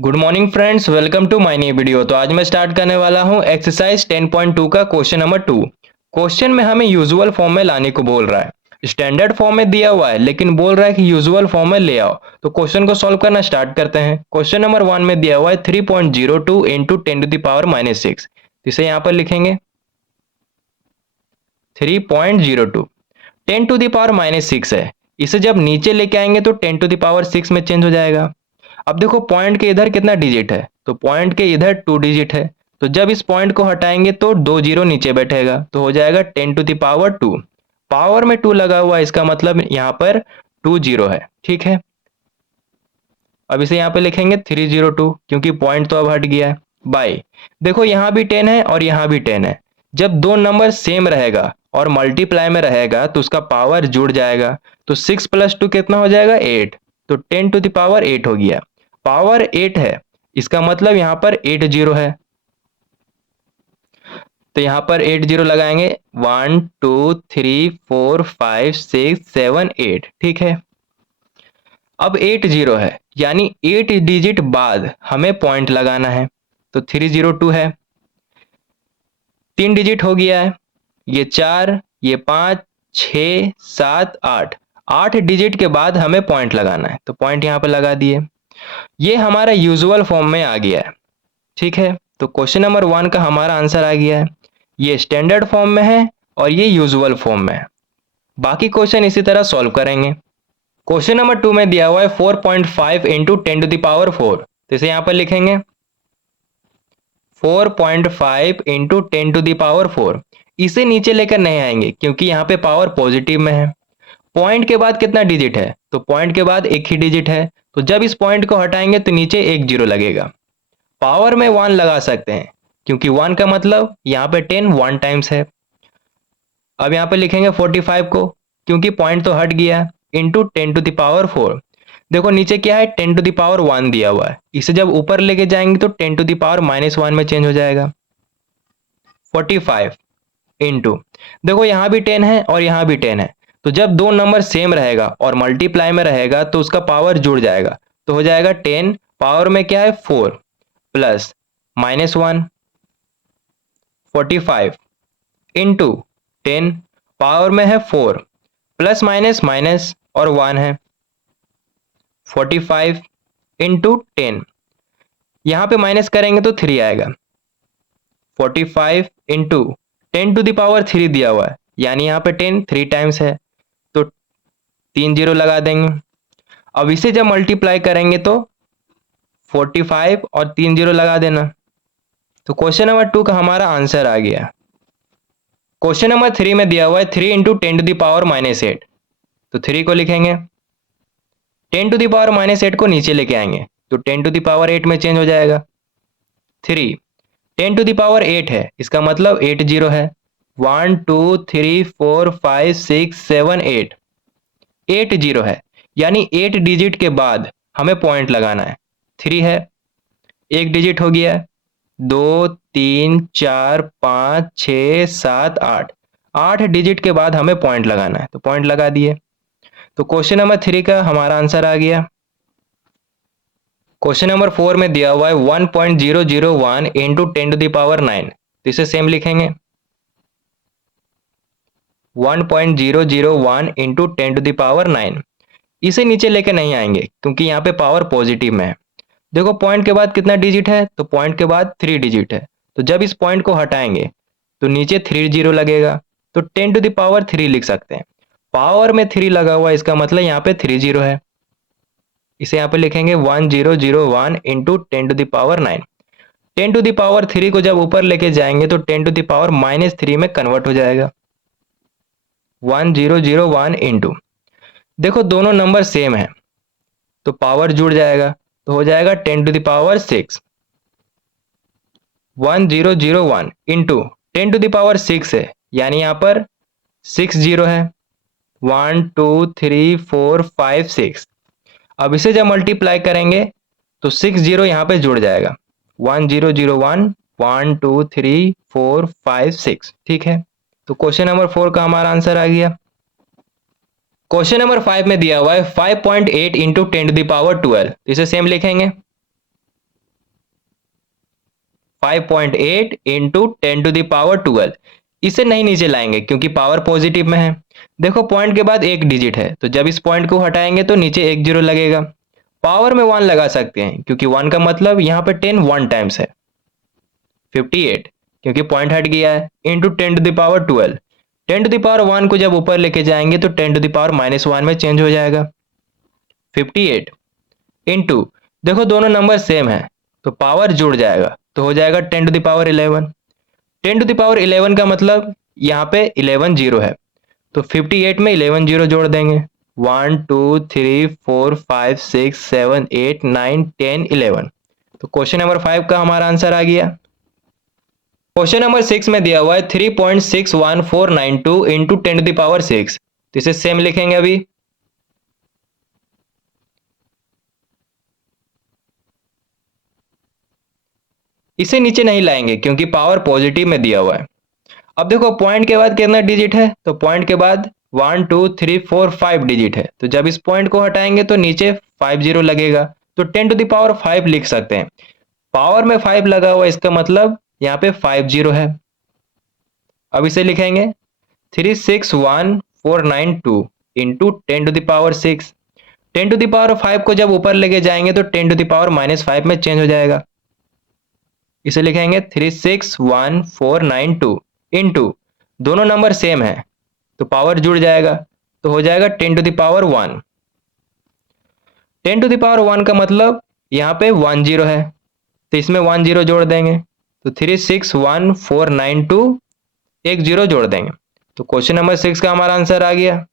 Good morning friends, welcome to my new video. तो आज मैं स्टार्ट करने वाला हूं एक्सरसाइज 10.2 का क्वेश्चन नंबर 2। क्वेश्चन में हमें यूजुअल फॉर्म में लाने को बोल रहा है। स्टैंडर्ड फॉर्म में दिया हुआ है लेकिन बोल रहा है कि यूजुअल फॉर्म में ले आओ। तो क्वेश्चन को सॉल्व करना स्टार्ट करते हैं। क्वेश्चन नंबर 1 में दिया हुआ है 3.02 इंटू 10⁻⁻6। इसे यहाँ पर लिखेंगे 3.02। 10⁻⁻6 है, इसे जब नीचे लेके आएंगे तो 10⁻6 में चेंज हो जाएगा। अब देखो पॉइंट के इधर कितना डिजिट है, तो पॉइंट के इधर 2 डिजिट है। तो जब इस पॉइंट को हटाएंगे तो 2 जीरो नीचे बैठेगा, तो हो जाएगा 10⁻2। पावर में 2 लगा हुआ है, इसका मतलब यहाँ पर 2 जीरो है। ठीक है, अब इसे यहाँ पे लिखेंगे 302 क्योंकि पॉइंट तो अब हट गया है। बाई, देखो यहाँ भी 10 है और यहाँ भी 10 है। जब दो नंबर सेम रहेगा और मल्टीप्लाई में रहेगा तो उसका पावर जुड़ जाएगा। तो 6 + 2 कितना हो जाएगा 8। तो 10⁻8 हो गया। पावर 8 है, इसका मतलब यहाँ पर 8 जीरो है। तो यहाँ पर 8 जीरो लगाएंगे, 1 2 3 4 5 6 7 8। ठीक है, अब 8 जीरो है यानी 8 डिजिट बाद हमें पॉइंट लगाना है। तो 302 है, 3 डिजिट हो गया है, ये 4, ये 5 6 7 8। 8 डिजिट के बाद हमें पॉइंट लगाना है, तो पॉइंट यहाँ पे लगा दिए। ये हमारा यूजुअल फॉर्म में आ गया है। ठीक है, तो क्वेश्चन नंबर 1 का हमारा आंसर आ गया है। ये स्टैंडर्ड फॉर्म में है और ये यूजुअल फॉर्म में है। बाकी क्वेश्चन इसी तरह सॉल्व करेंगे। क्वेश्चन नंबर 2 में दिया हुआ है 4.5 इंटू 10⁻4। तो इसे यहां पर लिखेंगे 4.5 इंटू 10⁻4। इसे नीचे लेकर नहीं आएंगे क्योंकि यहाँ पे पावर पॉजिटिव में है। पॉइंट के बाद कितना डिजिट है, तो पॉइंट के बाद एक ही डिजिट है। तो जब इस पॉइंट को हटाएंगे तो नीचे एक जीरो लगेगा। पावर में 1 लगा सकते हैं क्योंकि 1 का मतलब यहाँ पे 10 1 टाइम्स है। अब यहाँ पे लिखेंगे 45 को, क्योंकि पॉइंट तो हट गया, इंटू 10⁻4। देखो नीचे क्या है, 10⁻1 दिया हुआ है। इसे जब ऊपर लेके जाएंगे तो 10⁻−1 में चेंज हो जाएगा। 45 इंटू, देखो यहाँ भी 10 है और यहाँ भी 10 है। तो जब दो नंबर सेम रहेगा और मल्टीप्लाई में रहेगा तो उसका पावर जुड़ जाएगा। तो हो जाएगा 10 पावर में क्या है 4 प्लस -1। 45 इंटू 10 पावर में है 4 प्लस माइनस माइनस और 1 है। 45 इंटू 10, यहाँ पे माइनस करेंगे तो 3 आएगा। 45 इंटू 10⁻3 दिया हुआ है यानी यहाँ पे 10 3 टाइम्स है, तो 3 जीरो लगा देंगे। अब इसे जब मल्टीप्लाई करेंगे तो 45 और 3 जीरो लगा देना। तो क्वेश्चन नंबर 2 का हमारा आंसर आ गया। क्वेश्चन नंबर 3 में दिया हुआ है 3 इंटू 10⁻8। तो 3 को लिखेंगे, 10⁻8 को नीचे लेके आएंगे तो 10⁻8 में चेंज हो जाएगा। 3 10⁻8 है, इसका मतलब 8 जीरो है। 1 2 3 4 5 6 7 8। 8 जीरो है यानी 8 डिजिट के बाद हमें पॉइंट लगाना है। 3 है, एक डिजिट हो गया, 2 3 4 5 6 7 8। 8 डिजिट के बाद हमें पॉइंट लगाना है, तो पॉइंट लगा दिए। तो क्वेश्चन नंबर 3 का हमारा आंसर आ गया। क्वेश्चन नंबर 4 में दिया हुआ है 1.001 इंटू 10⁹। तो इसे सेम लिखेंगे 1.001 इंटू 10⁹। इसे नीचे लेके नहीं आएंगे क्योंकि यहाँ पे पावर पॉजिटिव में है। देखो पॉइंट के बाद कितना डिजिट है, तो पॉइंट के बाद 3 डिजिट है। तो जब इस पॉइंट को हटाएंगे तो नीचे 3 जीरो लगेगा, तो 10⁻3 लिख सकते हैं। पावर में 3 लगा हुआ है, इसका मतलब यहाँ पे 3 जीरो है। इसे यहाँ पे लिखेंगे 1001 इंटू 10⁹। 10⁻3 को जब ऊपर लेके जाएंगे तो 10⁻−3 में कन्वर्ट हो जाएगा। 1001 इंटू, देखो दोनों नंबर सेम है तो पावर जुड़ जाएगा, तो हो जाएगा 10⁻6। 1001 इंटू 10⁻6 है यानी यहाँ पर 6 जीरो है। 1 2 3 4 5 6। अब इसे जब मल्टीप्लाई करेंगे तो 6 जीरो यहाँ पे जुड़ जाएगा। 1001 1 2 3 4 5 6। ठीक है, तो क्वेश्चन नंबर 4 का हमारा आंसर आ गया। क्वेश्चन नंबर 5 में दिया हुआ है 5.8 इंटू 10⁻12। इसे सेम लिखेंगे 5.8 इंटू 10⁻12। इसे नहीं नीचे लाएंगे क्योंकि पावर पॉजिटिव में है। देखो पॉइंट के बाद एक डिजिट है, तो जब इस पॉइंट को हटाएंगे तो नीचे एक जीरो लगेगा। पावर में 1 लगा सकते हैं क्योंकि 1 का मतलब यहाँ पे 10 1 टाइम्स है। 58 क्योंकि पॉइंट हट गया है, इंटू 10⁻12। 10⁻1 को जब ऊपर लेके जाएंगे तो 10⁻−1 में चेंज हो जाएगा। 58 इंटू, देखो दोनों नंबर सेम है तो पावर जुड़ जाएगा, तो हो जाएगा 10⁻11। 10⁻11 का मतलब यहाँ पे 11 जीरो है, तो 58 में 11 जीरो जोड़ देंगे। 1 2 3 4 5 6 7 8 9 10 11। तो क्वेश्चन नंबर 5 का हमारा आंसर आ गया। क्वेश्चन नंबर 6 में दिया हुआ है 3.61492 इंटू 10⁻6। तो इसे सेम लिखेंगे अभी। इसे नीचे नहीं लाएंगे क्योंकि पावर पॉजिटिव में दिया हुआ है। अब देखो पॉइंट के बाद कितना डिजिट है, तो पॉइंट के बाद 1 2 3 4 5 डिजिट है, तो जब इस पॉइंट को हटाएंगे तो नीचे 5 जीरो लगेगा, तो 10⁻5 लिख सकते हैं। पावर में 5 लगा हुआ, इसका मतलब यहाँ पे 5 जीरो है। अब इसे लिखेंगे 361,492 इंटू 10⁻6। 10⁻5 को जब ऊपर लेके जाएंगे तो 10⁻−5 में चेंज हो जाएगा। इसे लिखेंगे 361,492 इंटू, दोनों नंबर सेम है तो पावर जुड़ जाएगा, तो हो जाएगा 10⁻1। 10⁻1 का मतलब यहाँ पे 1 जीरो है, तो इसमें 1 जीरो जोड़ देंगे, तो 361,492 एक जीरो जोड़ देंगे। तो क्वेश्चन नंबर 6 का हमारा आंसर आ गया।